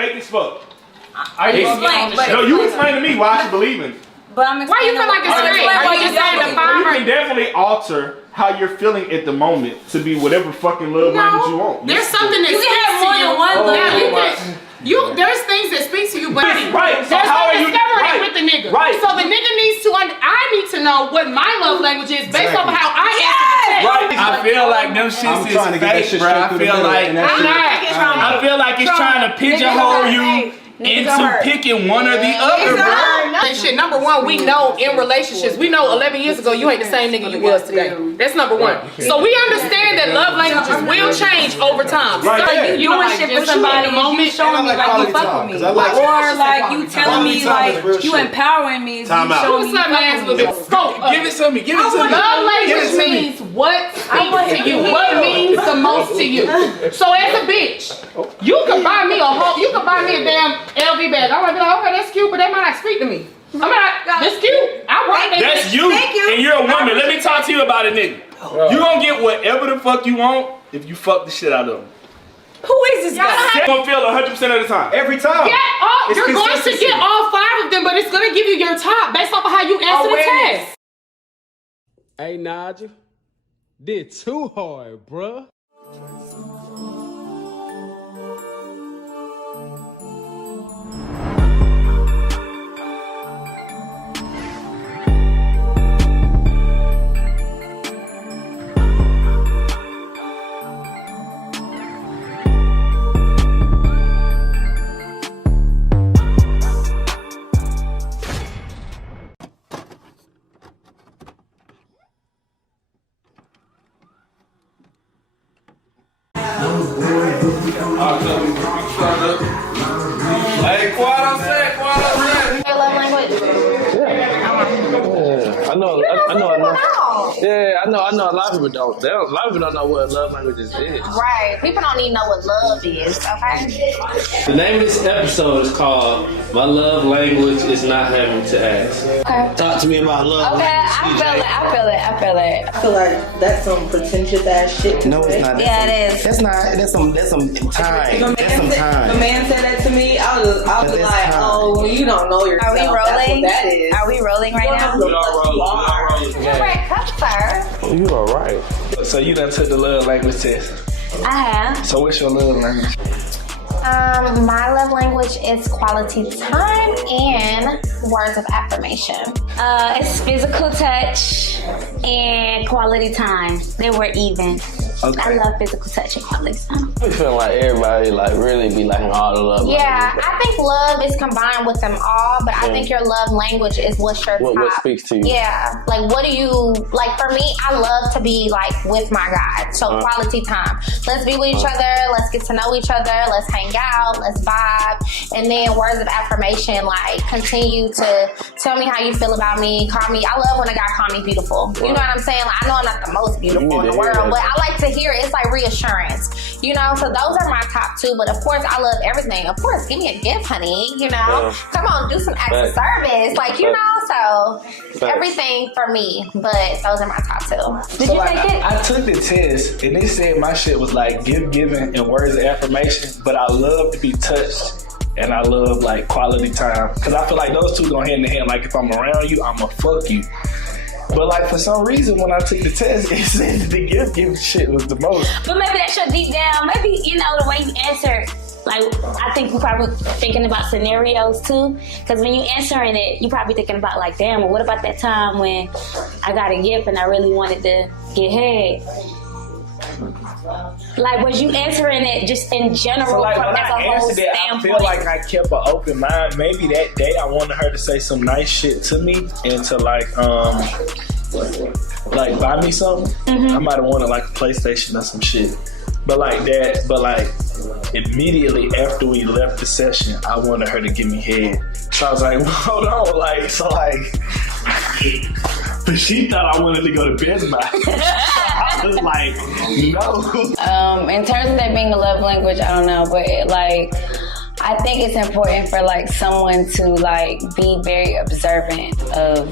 fake as fuck. Are you explaining? No, you explain to me why I should believe in. But I'm why you feel like it's fake? Are you just saying the You fire? can definitely alter how you're feeling at the moment to be whatever fucking love language you want. There's something that You can have more than one love. There's things that speak to you, but Right. So there's how no are you discovering with the nigga. Right. So the nigga needs to. I need to know what my love language is based off of how I answer the text. Right. I feel like them shits is fake, bro. I feel like it's trying to pigeonhole you into picking one or the other, bro. And shit, number one, we know in relationships, we know 11 years ago you ain't the same nigga you was today. That's number one. So we understand that love languages will change over time. So you doing shit for somebody, you showing me like you fuck with me, or like you telling me like you empowering me, you showing me you fuck with me. Give it to me. Give it to me. Love language means what speaks to you, what means the most to you. So as a bitch, you can buy me a damn LV bag. I'm gonna be like, okay, that's cute, but that might not speak to me. I'm like, that's cute. I want that. That's you, and you're a woman. Let me talk to you about a nigga. You gonna get whatever the fuck you want if you fuck the shit out of him. Who is this guy? You're gonna feel 100% of the time. Every time. Yeah, you're going to get all 5 of them, but it's gonna give you your top based off of how you answer the test. Hey, Nigel. Did too hard, bruh. Hey, Quad, I'm saying. Your love language? I know. Yeah, I know. A lot of people don't. A lot of people don't know what love languages is. Right. People don't even know what love is, okay? The name of this episode is called "My Love Language Is Not Having to Ask." Okay. Talk to me about love. Okay, I feel it. I feel like that's some pretentious ass shit. No, it's not. Yeah, it is. That's not. That's some time. That's some time. If a man said that to me, I was like, oh, well, you don't know yourself. Are we rolling? That's what that is. Are we rolling right now? We are rolling. You're right, sir. You all right? So you done took the love language test. I have. So what's your love language? My love language is quality time and words of affirmation. It's physical touch and quality time. They were even. Okay. I love physical touch and quality time. I feel like everybody like really be liking all the love. Yeah, I think love is combined with them all, but I think your love language is what's your top. What speaks to you? Yeah, like what do you, like for me, I love to be like with my guy, so quality time. Let's be with each other, let's get to know each other, let's hang out, let's vibe, and then words of affirmation, like continue to tell me how you feel about me, call me, I love when a guy call me beautiful. You know what I'm saying? Like, I know I'm not the most beautiful in the world, but I like to hear it. It's like reassurance, you know? So those are my top 2, but of course I love everything. Of course, give me a gift, honey, you know? Come on, do some acts of service, like, you know? So everything for me, but those are my top 2. Did you take it? I took the test and they said my shit was like giving and words of affirmation, but I love to be touched and I love like quality time. Cause I feel like those two go hand in hand. Like if I'm around you, I'ma fuck you. But like for some reason when I took the test, it said that the gift shit was the most. But maybe that's your deep down. Maybe, you know, the way you answer. Like, I think you're probably thinking about scenarios too. Because when you answering it, you're probably thinking about like, damn, well, what about that time when I got a gift and I really wanted to get head? Like, was you answering it just in general So like from when as a I whole answered it, I standpoint? feel like I kept an open mind. Maybe that day I wanted her to say some nice shit to me and to like buy me something. I might have wanted like a PlayStation or some shit. But like immediately after we left the session, I wanted her to give me head. So I was like, hold on, like, so like, but she thought I wanted to go to Best Buy. I was like, no. In terms of that being a love language, I don't know, but like, I think it's important for like someone to like be very observant of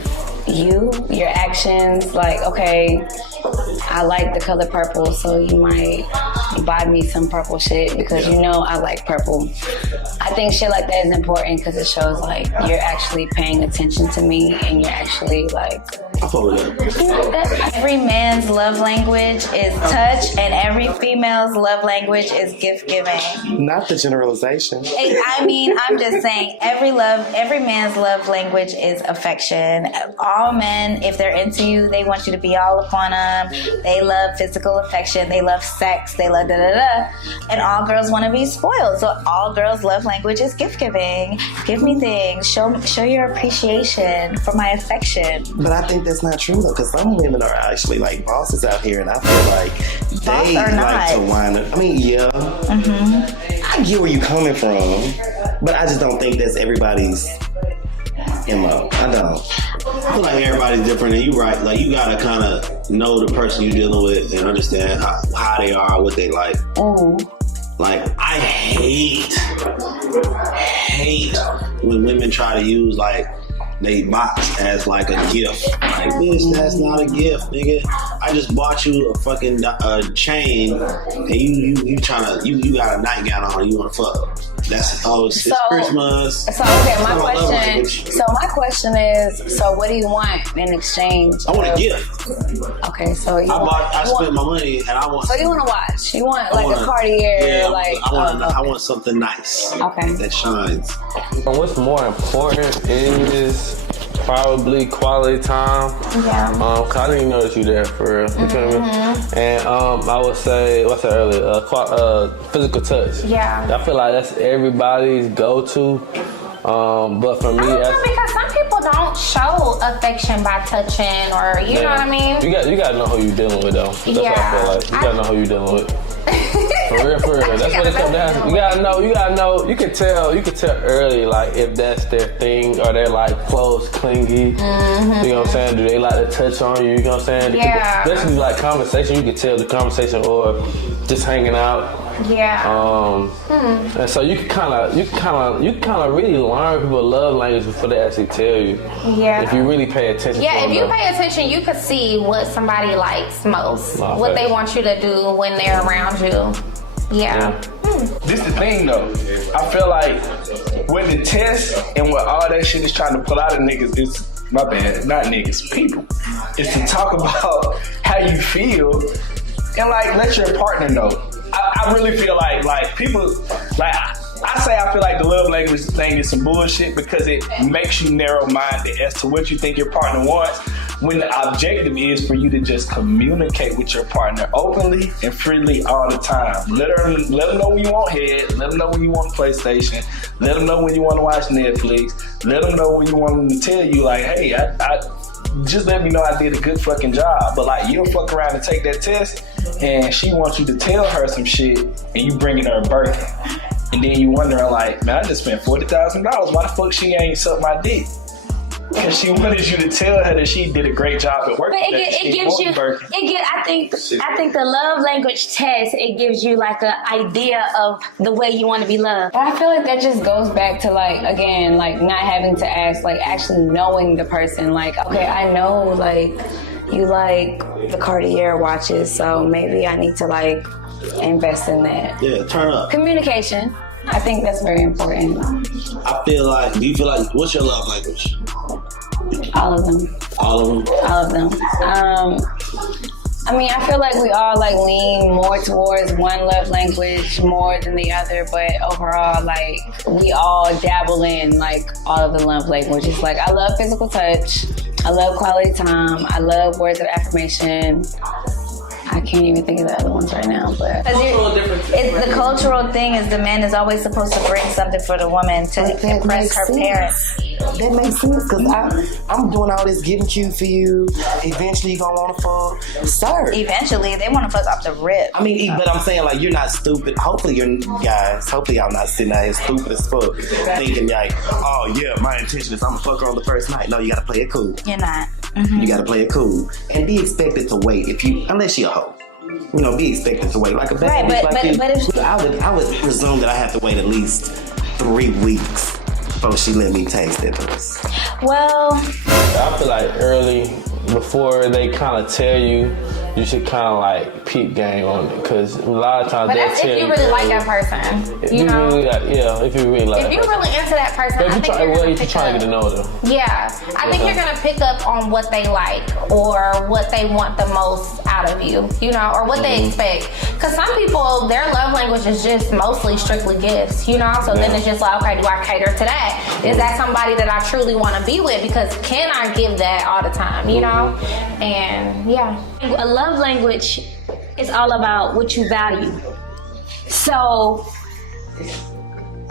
you, your actions. Like, okay, I like the color purple, so you might buy me some purple shit because you know I like purple. I think shit like that is important because it shows like you're actually paying attention to me and you're actually like. Every man's love language is touch, and every female's love language is gift giving. Not the generalization. I mean, I'm just saying, every man's love language is affection. All men, if they're into you, they want you to be all upon them. They love physical affection. They love sex. They love da-da-da. And all girls want to be spoiled. So all girls' love language is gift giving. Give me things. Show your appreciation for my affection. But I think that's not true though, because some women are actually like bosses out here, and I feel like they like to wind up. I mean, yeah, I get where you coming from, but I just don't think that's everybody's MO. I don't. I feel like everybody's different, and you're right. Like, you gotta kind of know the person you're dealing with and understand how they are, what they like. Like, I hate when women try to use like they box as like a gift. Like, bitch, that's not a gift, nigga. I just bought you a fucking chain, and you got a nightgown on. You wanna fuck? It's Christmas. So okay, my question is, so what do you want in exchange? I want a gift. Okay, so I spent my money and I want. So you want to watch? You want like a Cartier? Yeah, like I want something nice. Okay. That shines. What's more important is probably quality time. Yeah. Cause I didn't even notice you there for real. You feel me? And I would say, what's that earlier? Physical touch. Yeah. I feel like that's everybody's go-to. But for me, because some people don't show affection by touching, or you know what I mean. You gotta know who you're dealing with, though. That's what I feel like. You gotta know who you're dealing with. For real. That's what it comes down to. You gotta know. You can tell early, like, if that's their thing, or they're like close, clingy. You know what I'm saying? Do they like to touch on you? You know what I'm saying? Yeah. Especially like conversation, you can tell the conversation, or just hanging out. Yeah. And so you can kind of really learn people's love language before they actually tell you. Yeah. If you really pay attention. Yeah, if you pay attention, you could see what somebody likes most, what they want you to do when they're around you. Yeah. This the thing though. I feel like with the test and what all that shit is trying to pull out of niggas is, my bad, not niggas, people, is to talk about how you feel and like let your partner know. I really feel like people, like I feel like the love language thing is some bullshit because it makes you narrow-minded as to what you think your partner wants, when the objective is for you to just communicate with your partner openly and freely all the time. Let them know when you want head, let them know when you want PlayStation, let them know when you want to watch Netflix, let them know when you want them to tell you like, hey, I just let me know I did a good fucking job. But like, you'll fuck around and take that test and she wants you to tell her some shit and you bringing her a Birkin. And then you wondering like, man, I just spent $40,000. Why the fuck she ain't suck my dick? Because she wanted you to tell her that she did a great job at work. But it gives you. I think the love language test, it gives you like an idea of the way you want to be loved. I feel like that just goes back to like, again, like not having to ask, like actually knowing the person. Like, okay, I know like you like the Cartier watches, so maybe I need to like invest in that. Yeah, turn up. Communication. I think that's very important. I feel like, do you feel like, what's your love language? All of them. All of them? All of them. I mean, I feel like we all like lean more towards one love language more than the other, but overall, like we all dabble in like all of the love languages. Like I love physical touch. I love quality time. I love words of affirmation. I can't even think of the other ones right now, but The cultural thing is the man is always supposed to bring something for the woman to impress her parents. That makes sense, because I'm doing all this getting cute for you. Eventually you gonna want to fuck. Sir. Eventually, they want to fuck off the rip. I mean, but I'm saying like, you're not stupid. Hopefully y'all not sitting out here stupid as fuck thinking like, oh yeah, my intention is I'm gonna fuck her on the first night. No, you gotta play it cool. You're not. You gotta play it cool and be expected to wait unless you're a hoe. Be expected to wait like a bad bitch like this. I would presume that I have to wait at least 3 weeks before she let me taste that pussy. Well, I feel like early, before they kind of tell you, you should kind of like peep game on it, because a lot of times But they'll that's tell if you really like that person. If You know? really like, yeah, if you really like If that you're person. really into that person, But I if you think try, you're well, gonna if you pick trying up. to get to know them. Yeah, I think you're gonna pick up on what they like or what they want the most out of you, you know, or what they expect. Because some people, their love language is just mostly strictly gifts, you know. So then it's just like, okay, do I cater to that? Is that somebody that I truly want to be with? Because can I give that all the time, you know? And yeah, A love language is all about what you value. So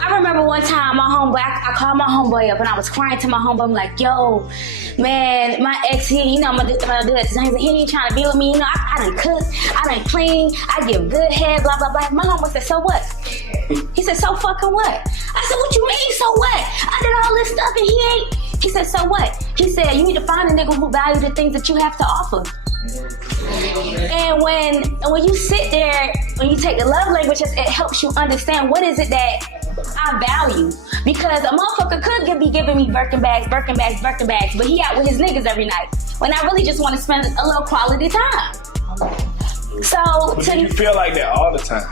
I remember one time my homeboy, I called my homeboy up and I was crying to my homeboy. I'm like, yo, man, my ex, he, I'm gonna do that. He's like, he ain't trying to be with me. I done cook, I done clean, I give good head, blah, blah, blah. My homeboy said, so what? He said, so fucking what? I said, what you mean, so what? I did all this stuff and he ain't. He said, so what? He said, you need to find a nigga who values the things that you have to offer. And when you sit there, when you take the love language, it helps you understand what is it that I value. Because a motherfucker could be giving me Birkin bags, but he out with his niggas every night. When I really just want to spend a little quality time. So But do you feel like that all the time?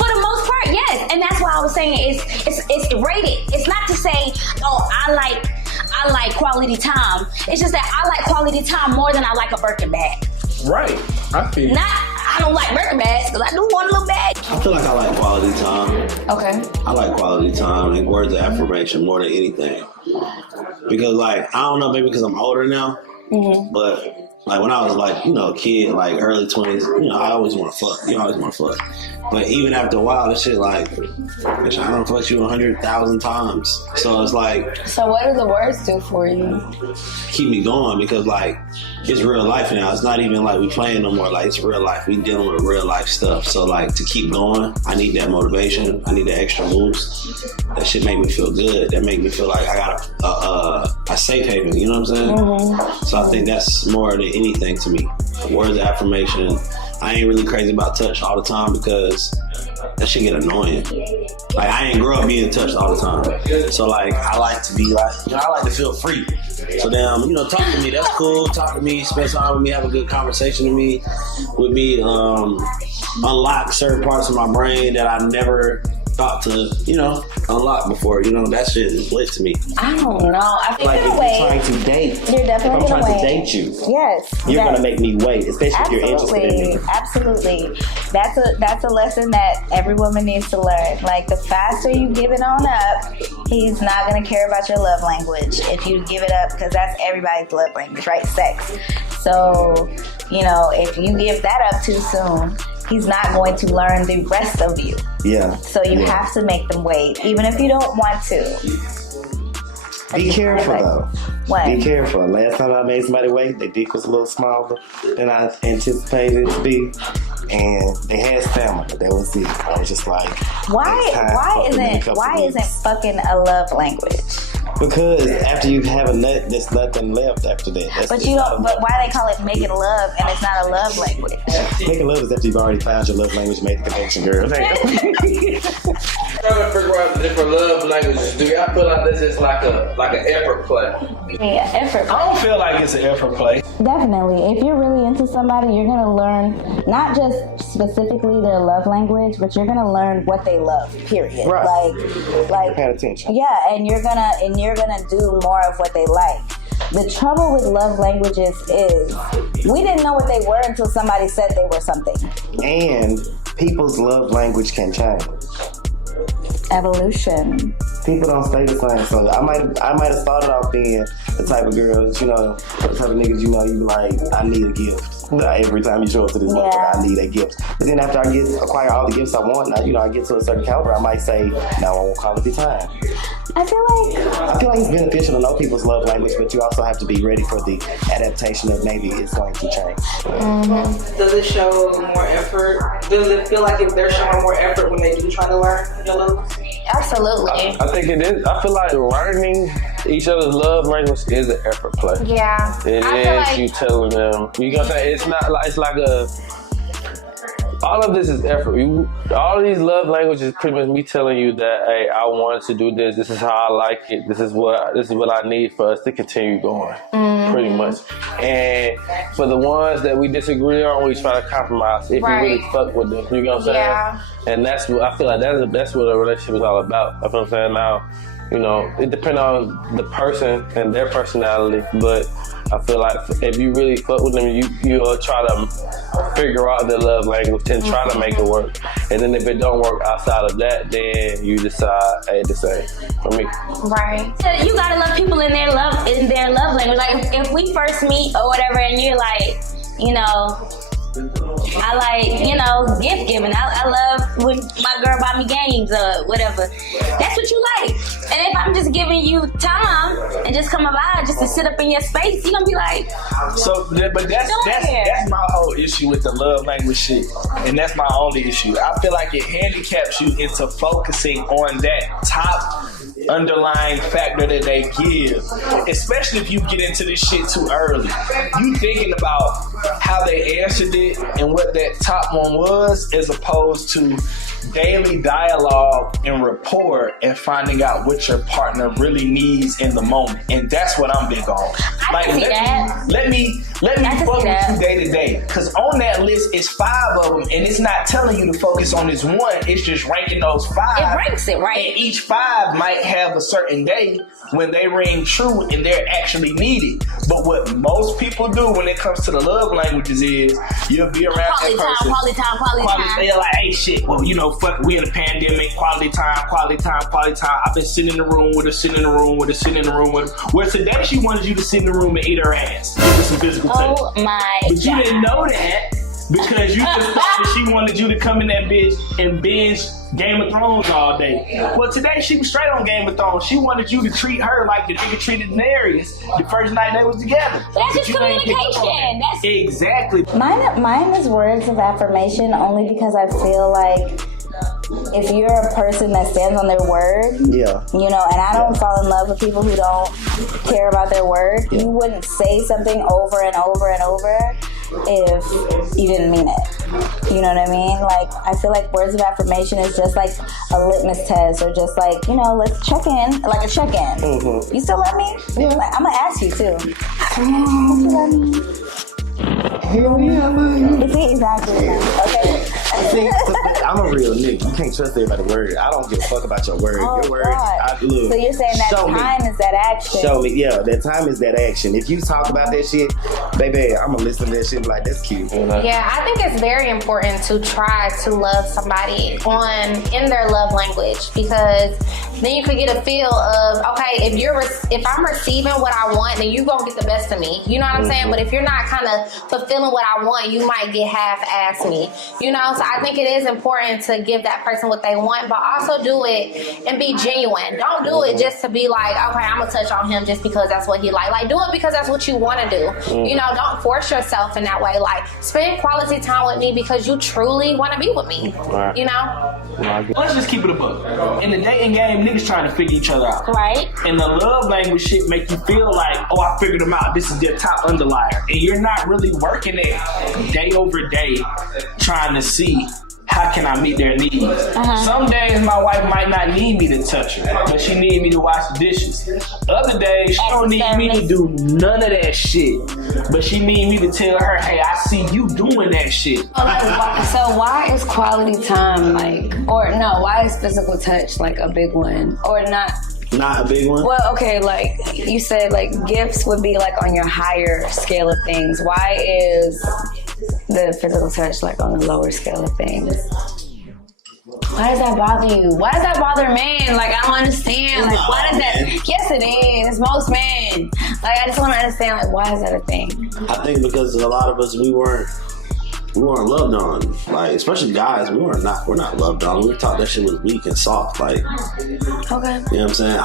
for the most part, yes. And that's why I was saying it's rated. It's not to say, oh, I like quality time. It's just that I like quality time more than I like a Birkin bag. Right. I feel. I don't like Birkin bags because I do want a little bag. I feel like I like quality time. okay. I like quality time and words of affirmation more than anything. Because, like, I don't know, maybe because I'm older now, but, like, when I was, like, you know, a kid, like, early 20s, you know, I always want to fuck. You always want to fuck. But even after a while, this shit, like, bitch, I don't fuck you 100,000 times. So it's like... So what do the words do for you? Keep me going because, like, it's real life now. It's not even like we playing no more. Like, it's real life. We dealing with real life stuff. So, like, to keep going, I need that motivation. I need that extra boost. That shit make me feel good. That make me feel like I got a safe haven. You know what I'm saying? So I think that's more than anything to me. Words of affirmation. I ain't really crazy about touch all the time because that shit get annoying. Like, I ain't grow up being touched all the time. So, like, I like to be like, you know, I like to feel free. So then, you know, talk to me, that's cool. Talk to me, spend time with me, have a good conversation with me, unlock certain parts of my brain that I never thought to, you know, unlock before. You know, that shit is lit to me. I don't know. I think Like, in if a you're way, trying to date, you're if definitely I'm gonna trying to wait. date you, Yes, you're gonna make me wait, especially if you're interested in me. Absolutely. That's a lesson that every woman needs to learn. Like, the faster you give it on up, he's not gonna care about your love language if you give it up, because that's everybody's love language, right? Sex. So, you know, if you give that up too soon, he's not going to learn the rest of you. Yeah. So you have to make them wait, even if you don't want to. Be careful though. What? Be careful. Last time I made somebody wait, their dick was a little smaller than I anticipated it to be, and they had stamina. That was it. I was just like, Why isn't fucking a love language? Because after you have a nut, there's nothing left after that. But you don't. But why they call it making love and it's not a love language? Making love is after you've already found your love language, made the connection, girl. Trying to figure out the different love languages. Do y'all feel like this is like an effort play? Yeah, effort. I don't feel like it's an effort play. Definitely. If you're really into somebody, you're gonna learn not just specifically their love language, but you're gonna learn what they love. Period. Right. Like Pay attention. yeah, and you're gonna do more of what they like. The trouble with love languages is we didn't know what they were until somebody said they were something. And people's love language can change. Evolution. People don't stay the same. So I might have started off being the type of girls, you know, the type of niggas, you know, you be like, I need a gift. Every time you show up to this motherfucker, I need a gift. But then after I acquire all the gifts I want, now, you know, I get to a certain caliber, I might say, now I want quality time. I feel like it's beneficial to know people's love language, but you also have to be ready for the adaptation of maybe it's going to change. Does it show more effort? Does it feel like if they're showing more effort when they do try to learn your love language? Absolutely. I think it is. I feel like learning each other's love language is an effort play. Yeah. It I feel is like you telling them. You gonna say it's not like it's like a. all of this is effort. All of these love languages is pretty much me telling you that, hey, I wanted to do this. This is how I like it. This is what I need for us to continue going. Pretty much. And for the ones that we disagree on, we try to compromise if we really fuck with them. You know what I'm saying? Yeah. And that's what I feel like. That's what a relationship is all about. That's what I'm saying now. You know, it depends on the person and their personality, but I feel like if you really fuck with them, you'll try to figure out their love language and try to make it work. And then if it don't work outside of that, then you decide, hey, this ain't for me. Right. So you gotta love people in their love language. Like if we first meet or whatever, and you're like, you know, I like, you know, gift giving. I love when my girl buy me games or whatever. That's what you like. And if I'm just giving you time and just coming by just to sit up in your space, you're gonna be like, but that's my whole issue with the love language shit. And that's my only issue. I feel like it handicaps you into focusing on that top underlying factor that they give, especially if you get into this shit too early. You thinking about how they answered it and what that top one was, as opposed to daily dialogue and rapport and finding out what your partner really needs in the moment. And that's what I'm big on. Let me fuck with you day to day. Because on that list is 5 of them, and it's not telling you to focus on this one. It's just ranking those 5. It ranks it, right? And each 5 might have a certain day when they ring true and they're actually needed. But what most people do when it comes to the love languages is you'll be around that person. Quality time. They're like, hey, shit, well, you know, fuck, we in a pandemic, quality time. I've been sitting in the room with her, Where today she wanted you to sit in the room and eat her ass. Give her some physical touch. Oh my But you didn't know that because you just thought that she wanted you to come in that bitch and binge Game of Thrones all day. Well, today she was straight on Game of Thrones. She wanted you to treat her like the nigga treated Daenerys the first night they was together. That's just communication. Exactly. Mine is words of affirmation only because I feel like if you're a person that stands on their word, you know, and I don't fall in love with people who don't care about their word, you wouldn't say something over and over and over if you didn't mean it. You know what I mean? Like, I feel like words of affirmation is just like a litmus test, or just like, you know, let's check in, like a check-in. Mm-hmm. You still love me? Yeah. Like, I'm gonna ask you too. You love me? Hell yeah, I love you. Exactly. Okay. See, I'm a real nigga. You can't trust everybody's word. I don't give a fuck about your word. Oh, your word, look. So you're saying that time is that action? Show me, yeah, that time is that action. If you talk about that shit, baby, I'm gonna listen to that shit and be like, that's cute. Yeah, I think it's very important to try to love somebody in their love language, because then you could get a feel of, okay, if I'm receiving what I want, then you gonna get the best of me. You know what I'm saying? But if you're not kind of fulfilling what I want, you might get half-assed me. You know, so I think it is important to give that person what they want, but also do it and be genuine. Don't do it just to be like, okay, I'm gonna touch on him just because that's what he like. Like, do it because that's what you want to do. You know, don't force yourself in that way. Like, spend quality time with me because you truly want to be with me. Right. You know? Let's just keep it a book. In the dating game, niggas trying to figure each other out. Right. And the love language shit make you feel like, oh, I figured them out. This is their top underlier. And you're not really working it day over day trying to see how can I meet their needs. Some days my wife might not need me to touch her, but she need me to wash the dishes. Other days she don't need me to do none of that shit, but she need me to tell her, hey, I see you doing that shit. So why is quality time why is physical touch like a big one, or not? Not a big one? Well, okay, like you said, like gifts would be like on your higher scale of things. Why is the physical touch like on the lower scale of things? Why does that bother you? Why does that bother men? Like, I don't understand. Like, why does that? Yes, it is. It's most men. Like, I just want to understand, like, why is that a thing? I think because a lot of us, we weren't loved on. Like, especially guys, we're not loved on. We were taught that shit was weak and soft. Like, okay, you know what I'm saying?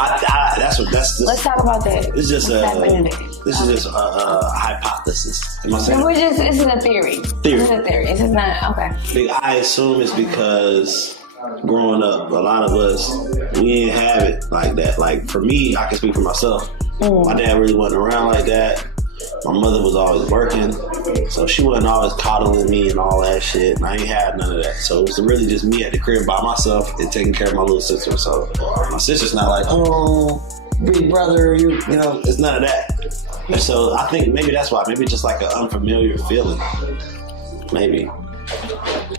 That's just. Let's talk about that. It's just this is just a hypothesis. Am I saying? This is a theory. This is a theory. This is not okay. I assume it's because growing up, a lot of us, we didn't have it like that. Like, for me, I can speak for myself. My dad really wasn't around like that. My mother was always working, so she wasn't always coddling me and all that shit, and I ain't had none of that. So it was really just me at the crib by myself and taking care of my little sister. So my sister's not like, oh, big brother, you know, it's none of that. And so I think maybe that's why. Maybe just like an unfamiliar feeling. Maybe.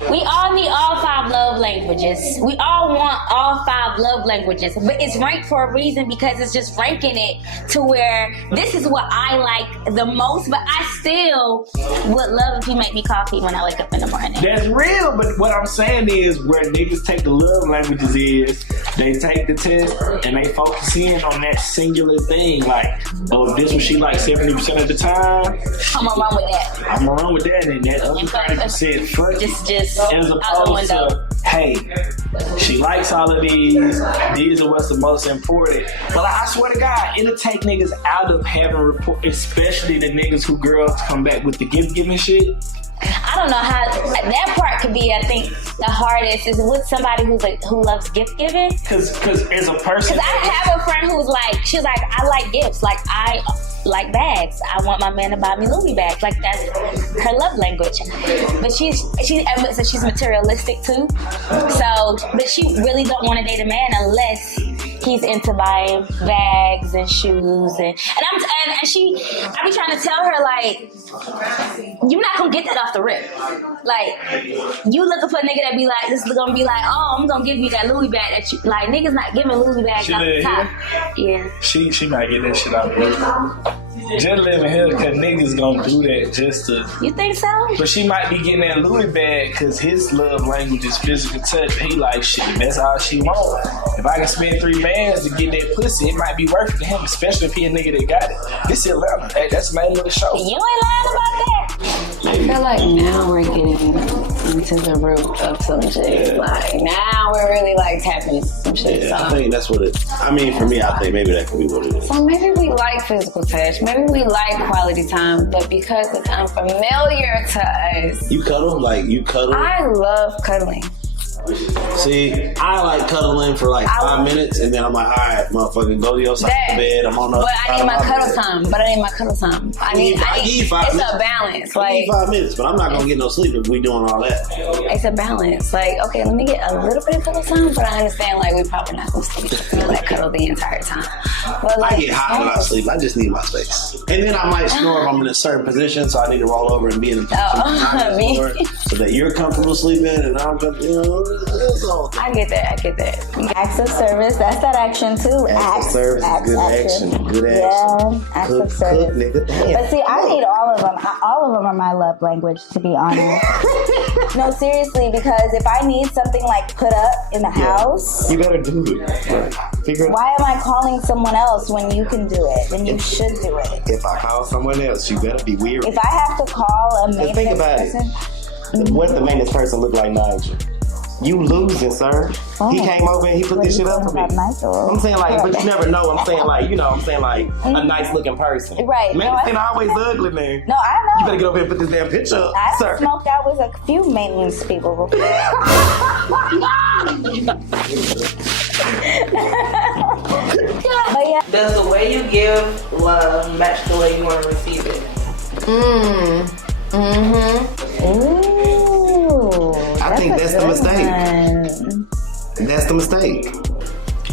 We all need all 5 love languages. We all want all 5 love languages. But it's ranked for a reason because it's just ranking it to where this is what I like the most, but I still would love if you make me coffee when I wake up in the morning. That's real, but what I'm saying is where niggas take the love languages is they take the test and they focus in on that singular thing. Like, oh, this what she like 70% of the time. I'm gonna run with that. I'm gonna run with that, and that other 30% fuck it. Just as opposed to, hey, she likes all of these are what's the most important. But like, I swear to God, it'll take niggas out of having report, especially the niggas who girls come back with the gift giving shit. I don't know how that part could be. I think the hardest is with somebody who loves gift giving. Cause as a person, cause I have a friend who's like, she's like, I like gifts. Like I like bags. I want my man to buy me Louis bags. Like that's her love language. But she admits that she's materialistic too. So, but she really don't want to date a man unless he's into buying bags and shoes and I be trying to tell her like, you're not gonna get that off the rip. Like, you looking for a nigga that be like, this is gonna be like, oh, I'm gonna give you that Louis bag that you like. Niggas not giving Louis bags off the top. Yeah. She might get that shit out of me. Just living here because niggas gonna do that just to. You think so? But she might be getting that Louis bag because his love language is physical touch. He like shit. That's all she want. If I can spend $3 bands to get that pussy, it might be worth it to him, especially if he a nigga that got it. This is Atlanta. Hey, that's the name of the show. You ain't lying about that. I feel like now we're getting into the root of some shit. Yeah. Like now we're really like tapping into some shit. Yeah, I think that's what it. I mean, for me, I think maybe that could be what it is. So maybe we like physical touch. Maybe we like quality time, but because it's unfamiliar to us. You cuddle? Like you cuddle? I love cuddling. See, I like cuddling for like 5 minutes, and then I'm like, all right, motherfucker, go to your side of the bed. I'm on the. But I need my cuddle time. I need 5 minutes. It's a balance. I need 5 minutes, but I'm not gonna get no sleep if we doing all that. It's a balance. Like, okay, let me get a little bit of cuddle time, but I understand like we probably not gonna sleep like cuddle the entire time. But like, I get hot when I sleep. I just need my space, and then I might snore if I'm in a certain position, so I need to roll over and be in a position so that you're comfortable sleeping and I'm comfortable. I get that. Acts of service, that's that action too. Acts of service, good action. Yeah, acts of service. Nigga. But see, I need all of them. All of them are my love language, to be honest. No, seriously, because if I need something like put up in the house, you better do it. Right. Figure it out. Why am I calling someone else when you can do it? When you should do it? If I call someone else, you better be weird. If I have to call a maintenance person, what if the maintenance person look like Nigel? You losing, sir. Oh. He came over and he put this shit up for me. I'm saying like, but you never know. I'm saying like, you know, I'm saying like a nice looking person. Right. Maintenance ain't always ugly, man. No, I know. You better get over here and put this damn picture up, sir. I've smoked out with a few maintenance people before. But yeah. Does the way you give love match the way you want to receive it? Ooh. I think that's the mistake. That's the mistake.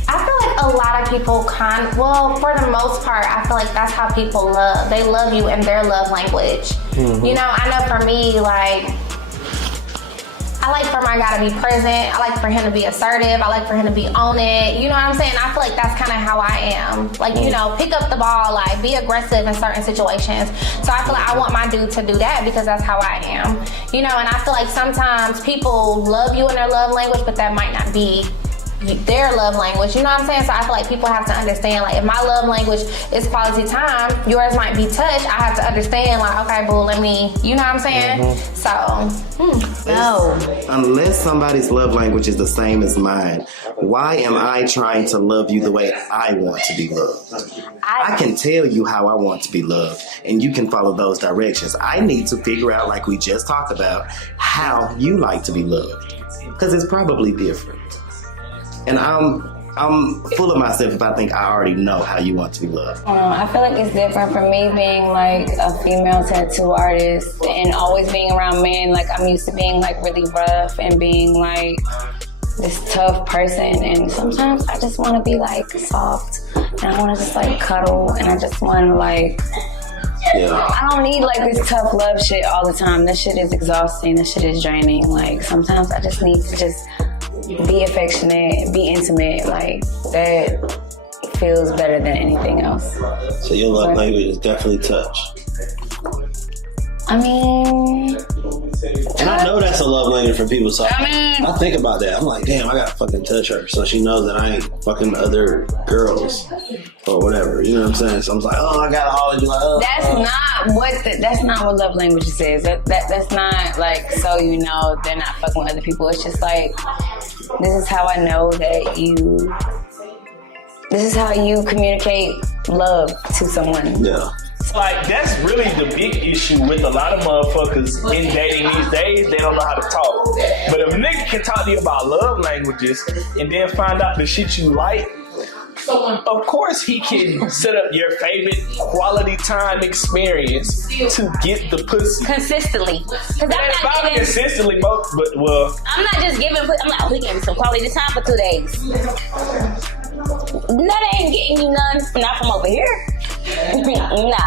I feel like a lot of people for the most part, I feel like that's how people love. They love you in their love language. Mm-hmm. You know, I know for me, like, I like for my guy to be present. I like for him to be assertive. I like for him to be on it. You know what I'm saying? I feel like that's kind of how I am. Like, you know, pick up the ball, like be aggressive in certain situations. So I feel like I want my dude to do that because that's how I am. You know, and I feel like sometimes people love you in their love language, but that might not be their love language, you know what I'm saying? So I feel like people have to understand, like, if my love language is quality time, yours might be touch. I have to understand, like, okay, boo, let me, you know what I'm saying? Mm-hmm. So, unless somebody's love language is the same as mine, why am I trying to love you the way I want to be loved? I can tell you how I want to be loved, and you can follow those directions. I need to figure out, like we just talked about, how you like to be loved, because it's probably different. And I'm I'm full of myself if I think I already know how you want to be loved. I feel like it's different for me being like a female tattoo artist and always being around men. Like I'm used to being like really rough and being like this tough person, and sometimes I just want to be like soft and I want to just like cuddle and I just want to like. Yeah. I don't need like this tough love shit all the time. That shit is exhausting. That shit is draining. Like sometimes I just need to just be affectionate, be intimate. Like that feels better than anything else. So your love language is definitely touch. I mean, and I know that's a love language for people. So I think about that. I'm like, damn, I gotta fucking touch her, so she knows that I ain't fucking other girls or whatever. You know what I'm saying? So I'm like, oh, I gotta always be like, oh. That's not what love language says. That's not like so you know they're not fucking with other people. It's just like this is how I know that you. This is how you communicate love to someone. Yeah. Like, that's really the big issue with a lot of motherfuckers in dating these days. They don't know how to talk. But if a nigga can talk to you about love languages and then find out the shit you like, of course he can set up your favorite quality time experience to get the pussy. Consistently. Because I'm not giving... Consistently, but well... I'm not just giving... I'm like, oh, he gave me some quality time for 2 days. That ain't getting you none. Not from over here. Nah.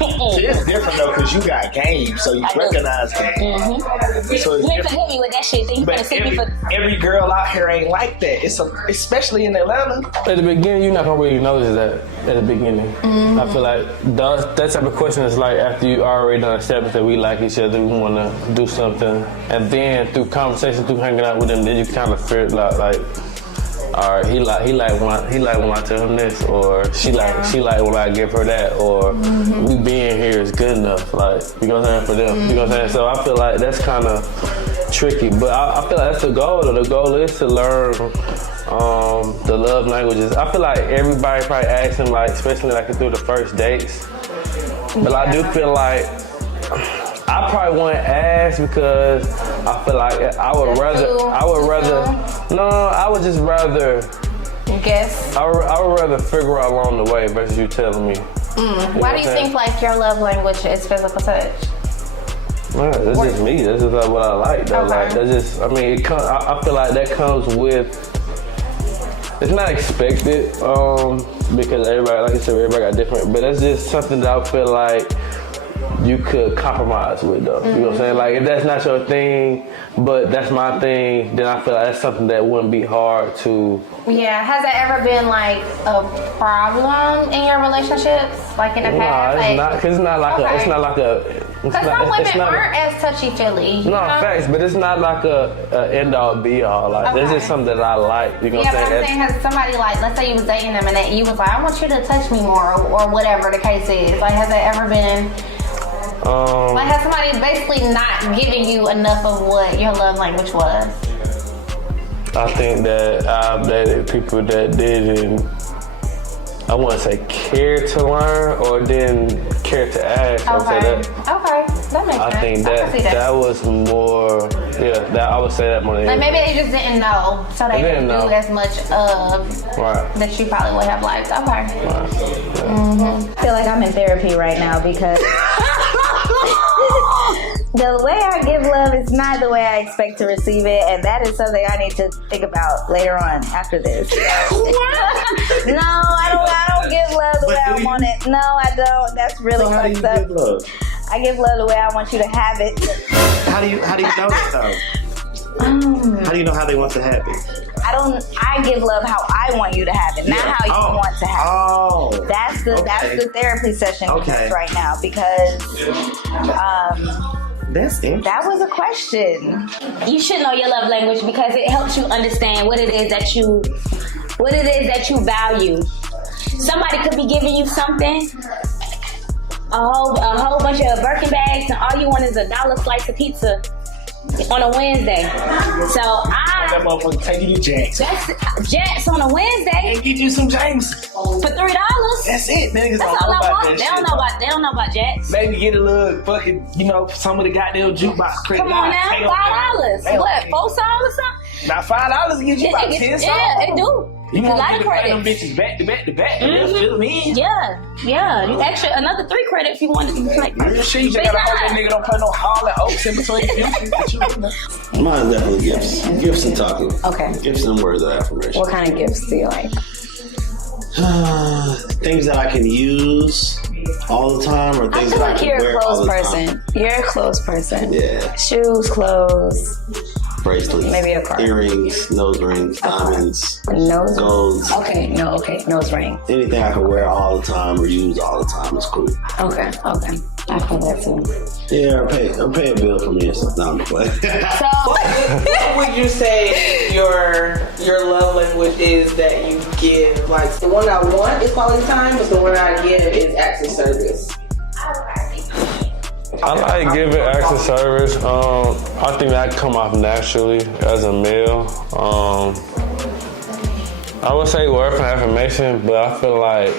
It's different though, because you got game, so you recognize game. Mm-hmm. So it's you ain't gonna hit me with that shit. Then you gonna sit me for... Every girl out here ain't like that. Especially in Atlanta. At the beginning, you're not gonna really notice that at the beginning. Mm-hmm. I feel like that type of question is like after you already done established that we like each other, we wanna do something, and then through conversation, through hanging out with them, then you kind of feel like. Or he like when I tell him this, or she like when I give her that, or we being here is good enough, like, you know what I'm saying, for them. You know what I'm saying? So I feel like that's kind of tricky, but I feel like that's the goal. The goal is to learn the love languages. I feel like everybody probably asks him, like, especially like through the first dates, but I do feel like I probably wouldn't ask because I feel like I would just rather guess. I would rather figure out along the way versus you telling me. Why do you think like your love language is physical touch? Man, that's just me. That's just what I like though. Okay. Like that's just, I mean, I feel like that comes with, it's not expected, because everybody, like I said, everybody got different, but that's just something that I feel like you could compromise with though. You know what I'm saying? Like if that's not your thing, but that's my thing, then I feel like that's something that wouldn't be hard to. Yeah, has that ever been like a problem in your relationships? Like in the past? No, it's not, cause it's not like a, because some women aren't as touchy-feely. No, facts, but it's not like a end-all be-all. Like, that's just something that I like. You know what I'm saying? But I'm saying, has somebody, like, let's say you was dating them and you was like, I want you to touch me more, or whatever the case is. Like, has that ever been... like, has somebody basically not giving you enough of what your love language was? I think that I've dated people that didn't, I wouldn't say care to learn or didn't care to ask. Okay. Okay, that makes sense. I think that was more, I would say that more than like maybe they just didn't know, so they didn't do as much of that you probably would have liked. Okay. Right. I feel like I'm in therapy right now because the way I give love is not the way I expect to receive it, and that is something I need to think about later on after this. No, I don't give love the way I want it. No, I don't. That's really fucked up. Give love? I give love the way I want you to have it. How do you know that though? How do you know how they want to have it? I give love how I want you to have it, not how you want to have it. That's the therapy session right now because that was a question. You should know your love language because it helps you understand what it is that you value. Somebody could be giving you something, a whole bunch of Birkin bags, and all you want is a $1 slice of pizza on a Wednesday. So that motherfucker taking you Jacks. That's Jacks on a Wednesday. And get you some James for $3. That's it, niggas. That's all I want. They don't know about Jacks. Maybe get a little fucking, some of the goddamn jukebox credit. Come on now, $5. What? 4 songs or something? Now $5 gives you about 10 songs. Yeah, it do. You a want lot me of to find them credits. bitches back to back to back. They'll fill them in. Yeah. You extra another 3 credits if you wanted to be like. Real shit, you just gotta hope that nigga don't play no Hall and Oaks in between you. Mine's definitely gifts. Gifts and talking. Okay. Gifts and words of affirmation. What kind of gifts do you like? Things that I can use all the time, or I things feel that I like can you're a wear all clothes the person. time. You're a clothes person. Yeah. Shoes, clothes, Bracelets, maybe a car. earrings, nose rings, diamonds, nose. golds. Okay, nose ring. Anything I can wear all the time or use all the time is cool. Okay. I feel that too. Yeah, or pay a bill for me or something. No, I'm just playing. So, what would you say your love language is that you give? Like, the one I want is quality time, but the one I give is acts of service. I like giving acts of service. I think that come off naturally as a male. I would say word for affirmation, but I feel like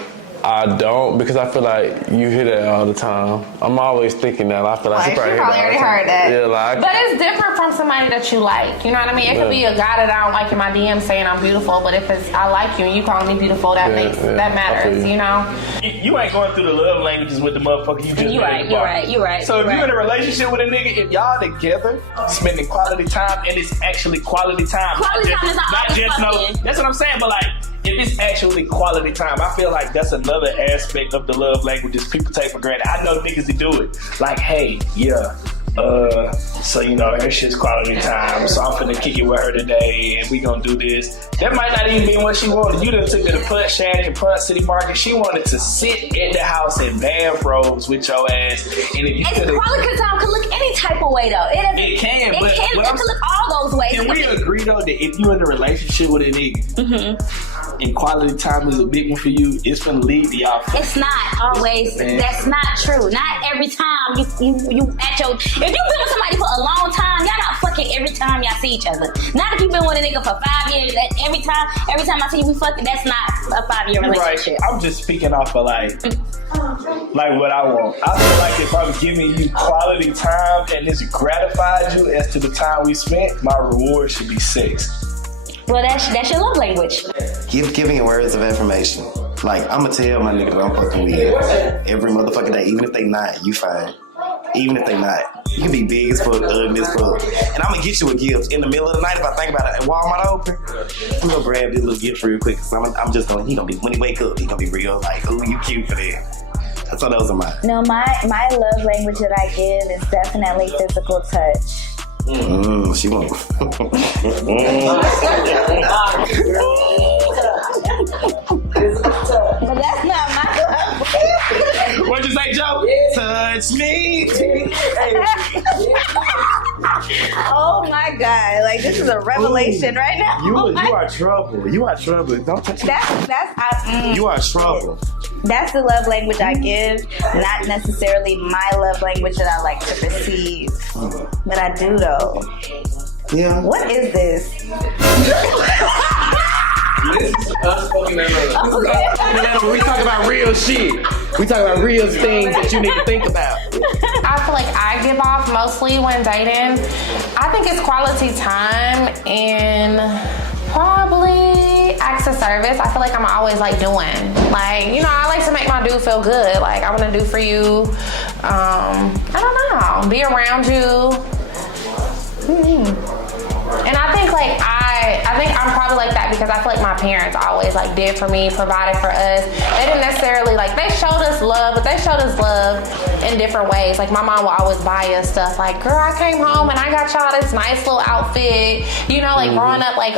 I don't, because I feel like you hear that all the time. I'm always thinking that. I feel like Like, she probably you probably hear already that all the heard time. that. Yeah, like, But it's different from somebody that you like. You know what I mean? It could be a guy that I don't like in my DM saying I'm beautiful, but if it's I like you and you calling me beautiful, that that matters. You know? You ain't going through the love languages with the motherfucker you just You're right. So if you're in a relationship with a nigga, if y'all together spending quality time, and it's actually quality time, Quality time is not always fucking. That's what I'm saying. But like, if it's actually quality time, I feel like that's another aspect of the love languages people take for granted. I know niggas that do it. Like, hey, so you know, that shit's quality time. So I'm finna kick it with her today, and we gonna do this. That might not even be what she wanted. You done took her to Punch Shack and Punch City Market. She wanted to sit at the house in bathrobes with your ass. And if you And quality time can look any type of way though. It can It can look all those ways. Can we agree though that if you're in a relationship with a nigga, and quality time is a big one for you, it's gonna lead to y'all. It's not always. Man. That's not true. Not every time you at your. If you've been with somebody for a long time, y'all not fucking every time y'all see each other. Not if you've been with a nigga for 5 years. That every time I see you, we fucking. That's not a 5-year relationship. Right. I'm just speaking off of like what I want. I feel like if I'm giving you quality time and it's gratified you as to the time we spent, my reward should be sex. Well, that's your love language. Giving words of affirmation. Like, I'm gonna tell my nigga that I'm fucking with every motherfucking day. Even if they not, you fine. Even if they not. You can be big as fuck, ugly as fuck. And I'm gonna get you a gift in the middle of the night if I think about it. And Walmart open, I'm gonna grab this little gift real quick. Cause I'm just gonna, when he wake up, he gonna be real like, ooh, you cute for that. So those are mine. No, my love language that I give is definitely physical touch. She won't. But that's not my love. What'd you say, Joe? Touch me. Oh my God! Like, this is a revelation right now. You are trouble. You are trouble. Don't touch me. You are trouble. That's the love language I give, not necessarily my love language that I like to receive. But I do though. Yeah. What is this? This is unspoken. We talk about real shit. We talk about real things that you need to think about. I feel like I give off mostly when dating. I think it's quality time and probably acts of service. I feel like I'm always like doing. Like, you know, I like to make my dude feel good. Like, I want to do for you. I don't know. Be around you. And I think like I think I'm probably like that because I feel like my parents always like did for me, provided for us. They didn't necessarily like, they showed us love, but they showed us love in different ways. Like my mom would always buy us stuff like, girl, I came home and I got y'all this nice little outfit. You know, like growing up, like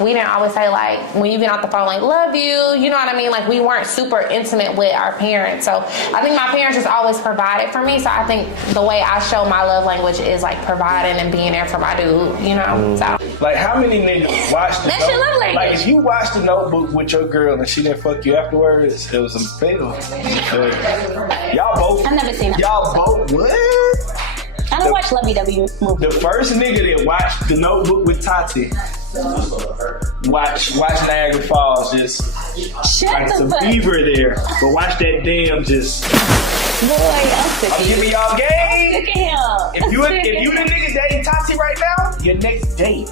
we didn't always say like, when you get off the phone, like, love you. You know what I mean? Like we weren't super intimate with our parents. So I think my parents just always provided for me. So I think the way I show my love language is like providing and being there for my dude, you know? So. Like, how many niggas watch the That's your love language. Like, if you watch The Notebook with your girl and she didn't fuck you afterwards, it was a fail. Y'all both. I've never seen it. Y'all both. What? I don't watch lovey-dovey movies. The first nigga that watched The Notebook with Tati, watch Niagara Falls, just Shut like the some fuck. fever there. But watch that damn just. Boy, I'm sick I'm of giving y'all game. Look at him. If you the nigga dating Tati right now, your next date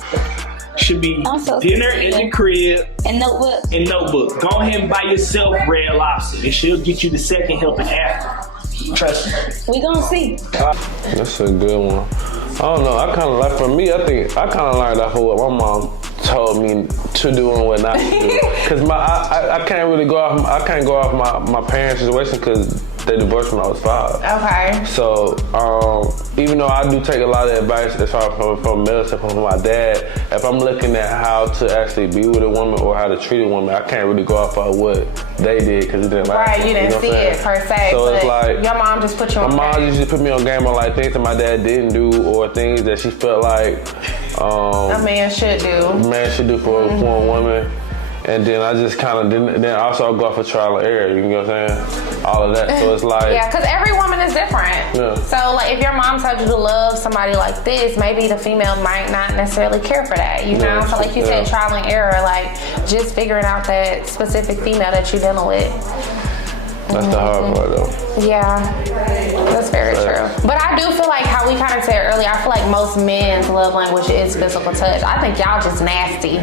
should be dinner in the crib and notebook. Go ahead and buy yourself Red Lobster, and she'll get you the second helping after. Trust me. We gonna see. That's a good one. I don't know. I kind of like, for me, I think I kind of learned off of what my mom told me to do and what not to do. Cause I can't really go off. I can't go off my parents' situation because they divorced when I was 5. Okay. So even though I do take a lot of advice as far from Melissa, from my dad, if I'm looking at how to actually be with a woman or how to treat a woman, I can't really go off of what they did because it didn't last. Right, you didn't see it per se. So but it's like your mom just put you on. My mom usually put me on game on like things that my dad didn't do or things that she felt like a man should do. For a woman. And then I just kind of didn't. Then also I go off for trial and error. You know what I'm saying? All of that. So it's like yeah, because every woman is different. Yeah. So like if your mom told you to love somebody like this, maybe the female might not necessarily care for that. You know? So like you said, trial and error. Like just figuring out that specific female that you're dealing with. That's the hard part though. Yeah, that's very true. But I do feel like how we kind of said earlier, I feel like most men's love language is physical touch. I think y'all just nasty.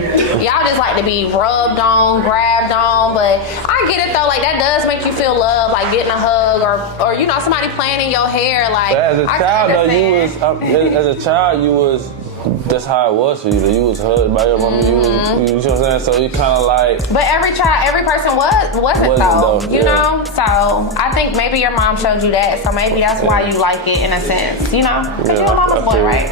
Y'all just like to be rubbed on, grabbed on, but I get it though, like that does make you feel love, like getting a hug or you know, somebody playing in your hair. Like but as a child though, you was that's how it was for you. You was hugged by your mama. You know what I'm saying? So you kind of like. But every person wasn't though. You know. So I think maybe your mom showed you that. So maybe that's why you like it in a sense. You know, because you're a mama's boy, right?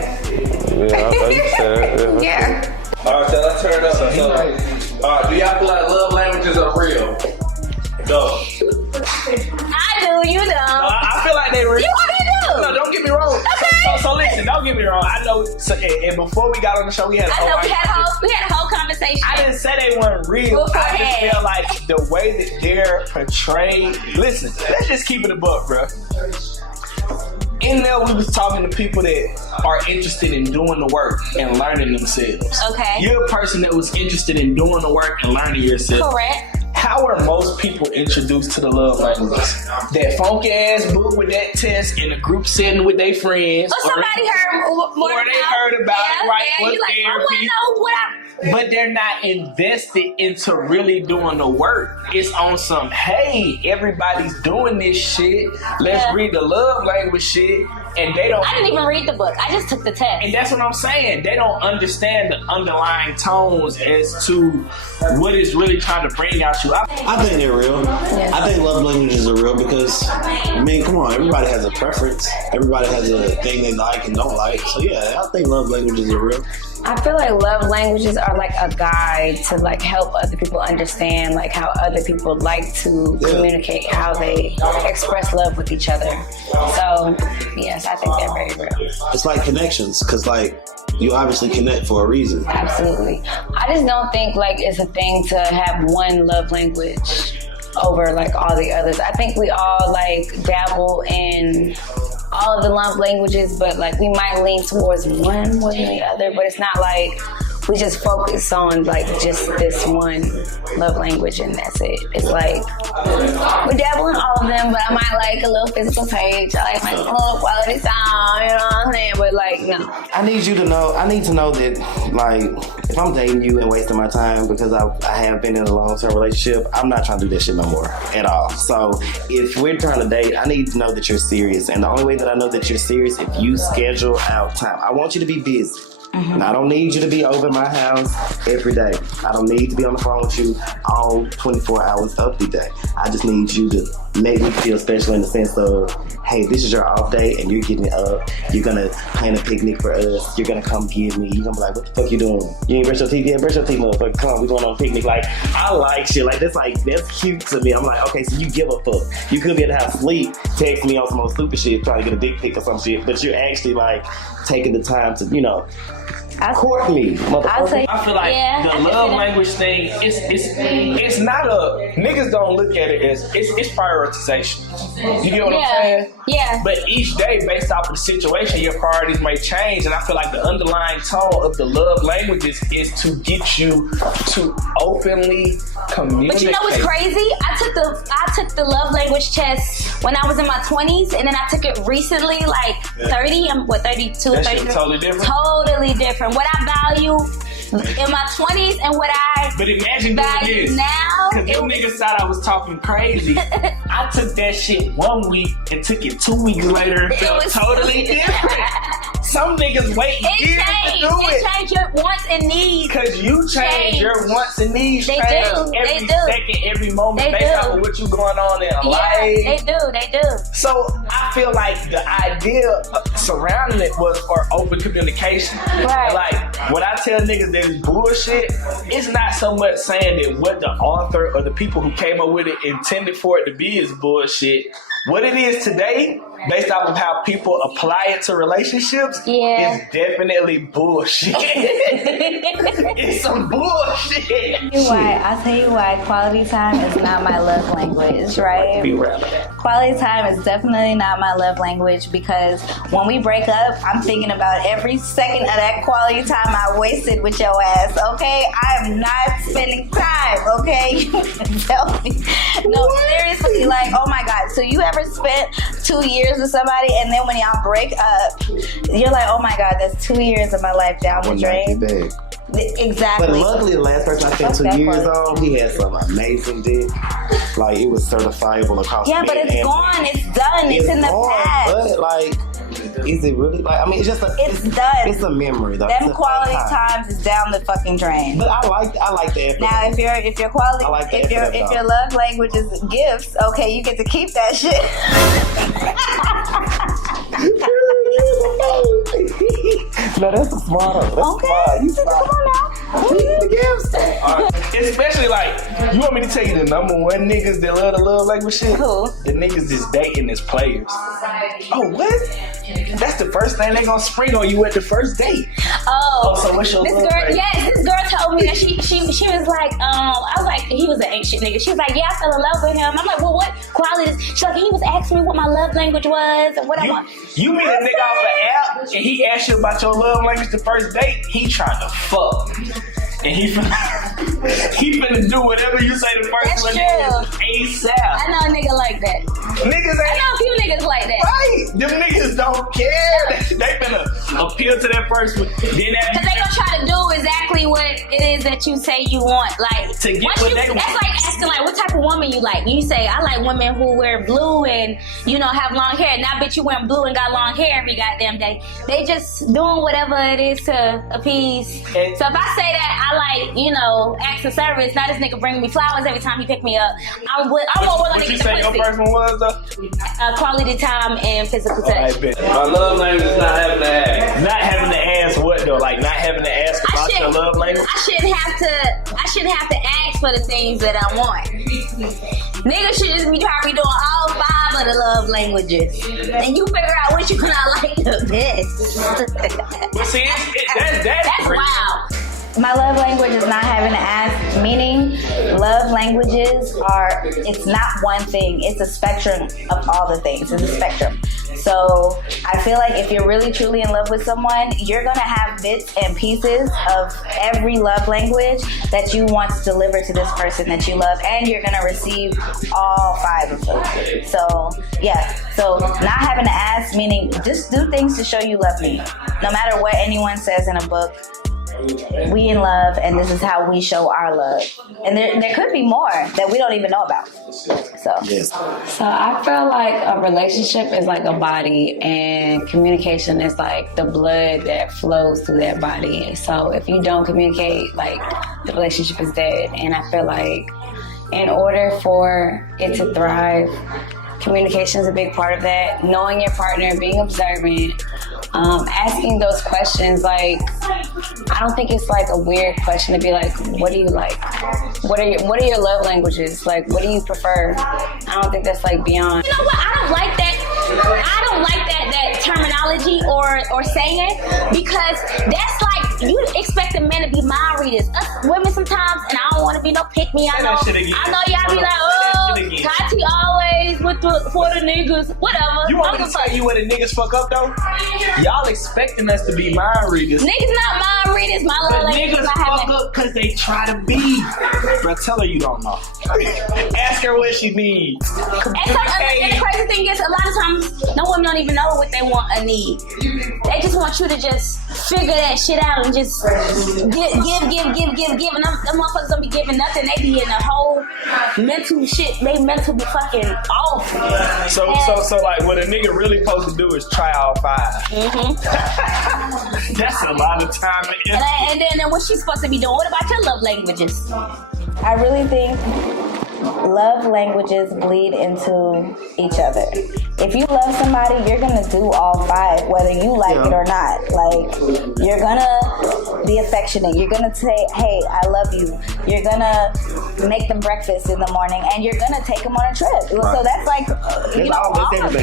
Yeah, I understand. Yeah. All right, so let's turn it up. So, do y'all feel like love languages are real? No. I do. You don't. I feel like they real. You already do. No, don't get me wrong. Okay. So listen, don't get me wrong. I know. So, and before we got on the show, we had a whole conversation. I didn't say they weren't real. I just feel like the way that they're portrayed. Listen, let's just keep it a buck, bro. In there, we was talking to people that are interested in doing the work and learning themselves. Okay. You're a person that was interested in doing the work and learning yourself. Correct. How are most people introduced to the love language? That funky ass book with that test in a group setting with their friends. Or somebody heard more or they heard about it, right? Yeah, you like, I want to know what but they're not invested into really doing the work. It's on some, hey, everybody's doing this shit. Let's read the love language shit. And they don't. I didn't even read the book. I just took the test. And that's what I'm saying. They don't understand the underlying tones as to what is really trying to bring out you. I think they're real. Yes. I think love languages are real because, I mean, come on, everybody has a preference. Everybody has a thing they like and don't like. So yeah, I think love languages are real. I feel like love languages are like a guide to like help other people understand like how other people like to communicate, how they express love with each other. So yes, I think they're very real. It's like connections, because like you obviously connect for a reason. Absolutely. I just don't think like it's a thing to have one love language over like all the others. I think we all like dabble in all of the love languages, but like we might lean towards one more than the other, but it's not like we just focus on like just this one love language and that's it. It's like we dabble in all of them, but I might like a little physical touch. I like my little quality time, you know what I'm saying? But like, no. I need to know that like if I'm dating you and wasting my time because I have been in a long-term relationship, I'm not trying to do that shit no more at all. So if we're trying to date, I need to know that you're serious. And the only way that I know that you're serious, if you schedule out time. I want you to be busy. And I don't need you to be over my house every day. I don't need to be on the phone with you all 24 hours of the day. I just need you to make me feel special in the sense of, hey, this is your off day and you're getting it up. You're gonna plan a picnic for us. You're gonna come get me. You're gonna be like, what the fuck you doing? You ain't brush your teeth yet? Brush your teeth, motherfucker. Come on, we going on a picnic. Like, I like shit. Like, that's cute to me. I'm like, okay, so you give a fuck. You could be at the house sleep, text me on some old stupid shit, trying to get a dick pic or some shit, but you're actually like taking the time to, you know, court me, motherfucker. I feel like the love language thing, it's not a, niggas don't look at it as, it's prioritization. You get what I'm saying? Yeah. But each day, based off of the situation, your priorities may change, and I feel like the underlying tone of the love languages is to get you to openly communicate. But you know what's crazy? I took the love language test when I was in my 20s, and then I took it recently, like 30, I'm 32, that 33. Totally different. Totally different. What I value in my 20s and what I But imagine doing value this. now. Cause them niggas thought I was talking crazy. I took that shit 1 week and took it 2 weeks later and felt totally different. Some niggas wait years to do It changed your wants and needs. Cause you change your wants and needs They change do. every They do. second, every moment They based do. off of what you going on in Yeah, life. they do. So I feel like the idea surrounding it was for open communication. Right. And like when I tell niggas that it's bullshit, it's not so much saying that what the author or the people who came up with it intended for it to be is bullshit. What it is today, based off of how people apply it to relationships, is definitely bullshit. It's some bullshit. I'll tell you why quality time is not my love language, right? Be real. Quality time is definitely not my love language because when we break up, I'm thinking about every second of that quality time I wasted with your ass, okay? I am not spending time, okay? Tell me. No, seriously, like, oh my God. So you ever spent 2 years with somebody and then when y'all break up, you're like, oh my God, that's 2 years of my life down the drain. Exactly. But luckily, the last person I spent 2 years on, he had some amazing dick. Like, it was certifiable across Yeah, but it's gone. It's done. It's in the past. But, like, is it really? Like, I mean, it's just a... It's done. It's a memory, though. Them quality times is down the fucking drain. But I like the effort. Now, if your quality, I like the if your love language is gifts, okay, you get to keep that shit. No, that's a smart. That's smart. Come on now. Especially like, you want me to tell you the number one niggas that love the love language shit? Who? The niggas is dating as players. Oh, what? That's the first thing they gonna spring on you at the first date. Oh, so what's your this love girl? language? Yes, this girl told me that she was like, I was like, he was an ancient nigga. She was like, yeah, I fell in love with him. I'm like, well, what qualities? She's like, he was asking me what my love language was and what I want. You meet a nigga off an app and he asks you about your love language the first date, he trying to fuck. And he finna do whatever you say the first one ASAP. I know a nigga like that. Niggas ain't. I know a few niggas like that. Right. Them niggas don't care. They finna appeal to that first one. Then that Cause they gonna try to do exactly what it is that you say you want. Like to get once what you, they want. that's like asking like what type of woman you like. You say I like women who wear blue and have long hair. Now bitch you wearing blue and got long hair every goddamn day. They just doing whatever it is to appease. So if I say that I like acts of service, now this nigga bringing me flowers every time he pick me up. I'm more willing to get the pussy. What you say your first one was though? Quality time and physical touch. My love language is not having to ask. Not having to ask what though? Like not having to ask about your love language? I shouldn't have to ask for the things that I want. Niggas should just be probably doing all 5 of the love languages. And you figure out which one I like the best. But see, that's wild. My love language is not having to ask, meaning love languages it's not one thing. It's a spectrum of all the things. It's a spectrum. So I feel like if you're really truly in love with someone, you're going to have bits and pieces of every love language that you want to deliver to this person that you love, and you're going to receive all 5 of them. So yeah, so not having to ask, meaning just do things to show you love me. No matter what anyone says in a book, we in love, and this is how we show our love. And there could be more that we don't even know about. So I feel like a relationship is like a body, and communication is like the blood that flows through that body. So if you don't communicate, like the relationship is dead. And I feel like in order for it to thrive, communication is a big part of that. Knowing your partner, being observant, asking those questions. Like, I don't think it's like a weird question to be like, what do you like? What are your love languages? Like, what do you prefer? I don't think that's like beyond. You know what? I don't like that terminology or saying, because that's like you expect a man to be mind readers. Us women sometimes, and I don't want to be no pick me. I know y'all be like, oh, Kati always for the niggas, whatever. You want me to tell you what the niggas fuck up though? Y'all expecting us to be mind readers. Niggas not mind readers. My love language niggas fuck up because they try to be. Bro, tell her you don't know. Ask her what she needs. And the crazy thing is, a lot of times, no women don't even know what they want or need. They just want you to just figure that shit out and just give. And them motherfuckers don't be giving nothing. They be in the whole mental shit. They mental be fucking off. So like what a nigga really supposed to do is try all 5. That's a lot of time. And then what she's supposed to be doing? What about your love languages? I really think love languages bleed into each other. If you love somebody, you're gonna do all 5, whether you like it or not. Like, you're gonna be affectionate. You're gonna say, hey, I love you. You're gonna make them breakfast in the morning, and you're gonna take them on a trip. Right. So that's like, all of them.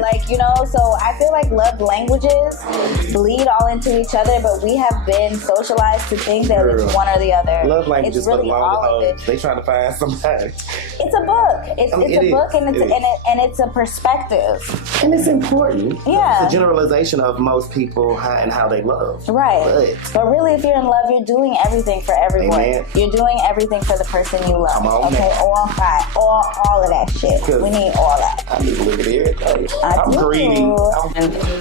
Like, so I feel like love languages bleed all into each other, but we have been socialized to think that it's one or the other. Love languages it's really all of it. They trying to find somebody. It's a book. It's a book, and it's a perspective. And it's important. Yeah. It's a generalization of most people and how they love. Right. But really, if you're in love, you're doing everything for everyone. Amen. You're doing everything for the person you love. Come on, okay, man. all 5. All of that shit. We need all that. I need to look at everything. I'm greedy.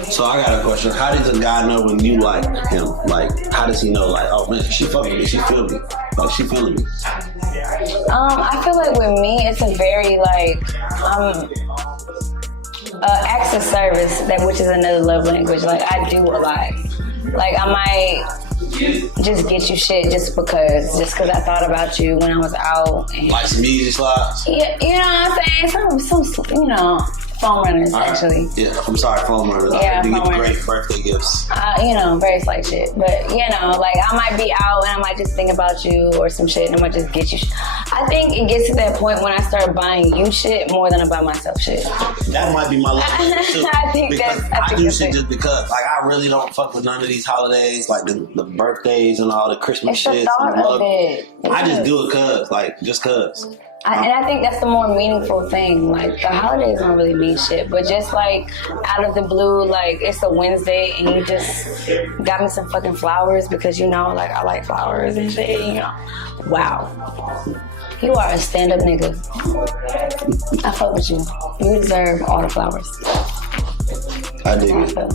So I got a question. How does a guy know when you like him? Like, how does he know? Like, oh man, she fucking me. She feel me. Like, she feeling me. I feel like with me, it's a very acts of service, which is another love language. Like, I do a lot. Like, I might just get you shit just because I thought about you when I was out. And, like some music slides? Yeah, you know what I'm saying? Some phone runners, actually. Yeah, I'm sorry, phone runners. Yeah, you phone get runners. great birthday gifts. Very slight shit. But, like, I might be out and I might just think about you or some shit and I might just get you I think it gets to that point when I start buying you shit more than I buy myself shit. That might be my love language too. I do shit just because. Like, I really don't fuck with none of these holidays, like the birthdays and all the Christmas shit. I just do it just cause. And I think that's the more meaningful thing. Like, the holidays don't really mean shit, but just like out of the blue, like it's a Wednesday and you just got me some fucking flowers because like I like flowers and shit. Wow, you are a stand-up nigga. I fuck with you. You deserve all the flowers. I dig it.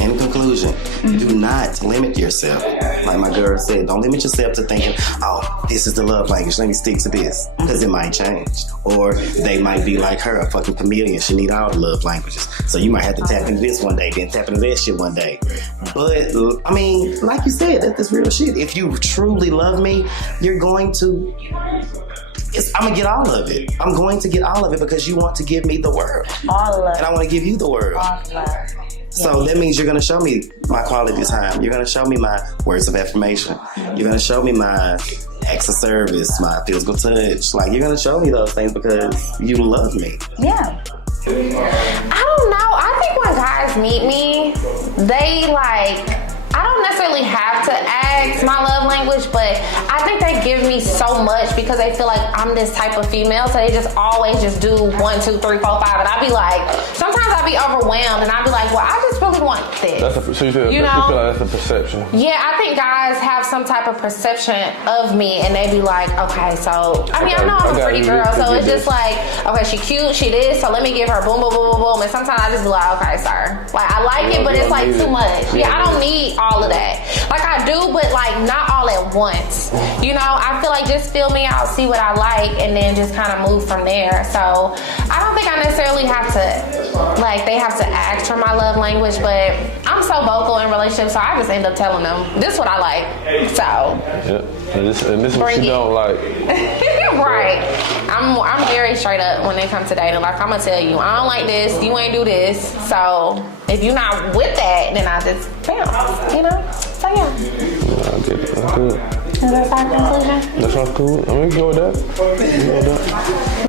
In conclusion, do not limit yourself. Like my girl said, don't limit yourself to thinking, oh, this is the love language, let me stick to this. Because it might change. Or they might be like her, a fucking chameleon. She need all the love languages. So you might have to tap into this one day, then tap into that shit one day. But, I mean, like you said, that's real shit. If you truly love me, you're going to... I'm going to get all of it. I'm going to get all of it because you want to give me the world. All of it. And I want to give you the world. All of it. So that means you're going to show me my quality time. You're going to show me my words of affirmation. You're going to show me my acts of service, my physical touch. Like, you're going to show me those things because you love me. Yeah. I don't know. I think when guys meet me, they I don't necessarily have to ask my love language, but I think they give me so much because they feel like I'm this type of female, so they just always just do 1, 2, 3, 4, 5, and I be like, sometimes I be overwhelmed, and I be like, well, I just really want this. So you feel like that's a perception? Yeah, I think guys have some type of perception of me, and they be like, okay, so I know I'm a pretty girl, so it's just like, okay, she cute, she this, so let me give her boom, boom, boom, boom, boom, and sometimes I just be like, okay, sir, like I like it, but it's like too much. Yeah, I don't need all of that. Like I do, but like not all at once. I feel like just feel me out, see what I like, and then just kind of move from there. So I don't think I necessarily have to, they have to ask for my love language, but I'm so vocal in relationships, so I just end up telling them, this is what I like. So. Yeah. And this is what you don't like. Right. I'm very straight up when they come to dating. Like, I'm going to tell you, I don't like this, you ain't do this. So if you're not with that, then I just bounce, So yeah. I get it. That's good. Is that our conclusion? That sounds cool. I'm gonna go with that.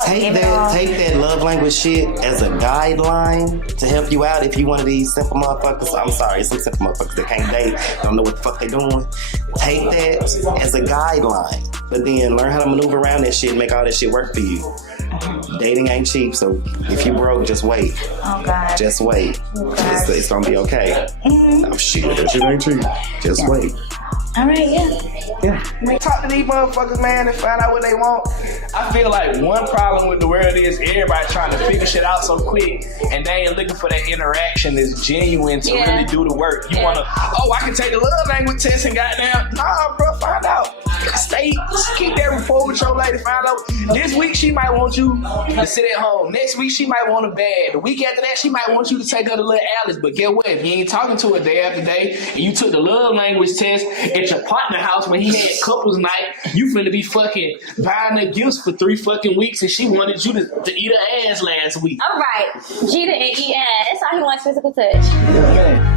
Take that love language shit as a guideline to help you out if you one of these simple motherfuckers. I'm sorry, some simple motherfuckers that can't date, don't know what the fuck they doing. Take that as a guideline, but then learn how to maneuver around that shit and make all that shit work for you. Dating ain't cheap, so if you broke, just wait. Oh God. Just wait. It's gonna be okay. Oh shit, that shit ain't cheap. Just wait. All right, yeah. Talk to these motherfuckers, man, and find out what they want. I feel like one problem with the world is everybody trying to figure shit out so quick, and they ain't looking for that interaction that's genuine to really do the work. You wanna, oh, I can take the love language test and goddamn, nah, bro, find out. Keep that rapport with your lady. Find out this week she might want you to sit at home. Next week she might want a bed. The week after that she might want you to take her to little Alice. But get what? If you ain't talking to her day after day, and you took the love language test at your partner house when he had couples night, you finna be fucking buying her gifts for 3 fucking weeks, and she wanted you to eat her ass last week. All right, G to eat ass. That's all he wants, physical touch. Yeah, man.